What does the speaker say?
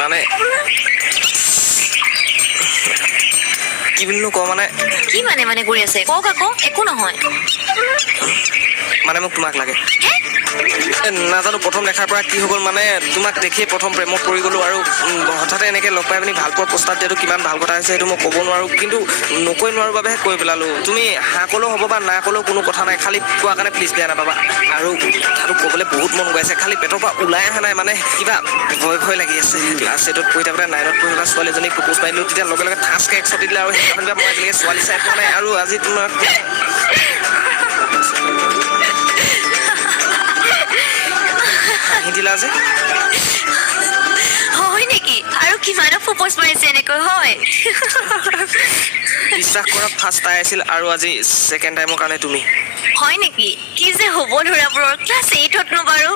মানে কি বুলিনো কওঁ মানে কি মানে কৰি আছে কওক আকৌ একো নহয় মানে মোক তোমাক লাগে হে নাজানো প্ৰথম দেখাৰ পৰা কি হৈ গ'ল মানে তোমাক দেখিয়ে প্ৰথম প্ৰেমত পৰি গ'লো আৰু হঠাতে এনেকৈ লগ পাই পিনি ভাল পোৱাৰ প্ৰস্তাৱ দিয়াটো কিমান ভাল কথা হৈছে সেইটো মই ক'ব নোৱাৰোঁ কিন্তু নকৈ নোৱাৰোঁ বাবেহে কৈ পেলালোঁ তুমি হাঁ ক'লেও হ'ব বা না ক'লেও কোনো কথা নাই খালি কোৱাৰ কাৰণে প্লিজ বেয়া নাপাবা আৰু কথাটো ক'বলৈ বহুত মন গৈ আছে খালি পেটৰ পৰা ওলাই অহা নাই মানে কিবা ভয় লাগি আছে ক্লাছ 8ত পঢ়ি থাকোঁতে 9ত পঢ়ি থকা ছোৱালীজনীক প্ৰপ'জ মাৰিলোঁ তেতিয়া লগে লগে ঠাঁচকৈ একচটি দিলে আৰু সেইদিনাখন মই আজিলৈকে ছোৱালী চাই পোৱা নাই আৰু আজি তোমাক হাঁহি দিলা যে হয় নেকি আৰু কিমানক প্ৰপ'জ মাৰিছে এনেকৈ হয় বিশ্বাস কৰা ফাৰ্ষ্ট টাইম আছিল আৰু আজি ছেকেণ্ড টাইমৰ কাৰণে তুমি হয় নেকি কি যে হ'ব ল'ৰাবোৰৰ ক্লাছ 8তনো বাৰু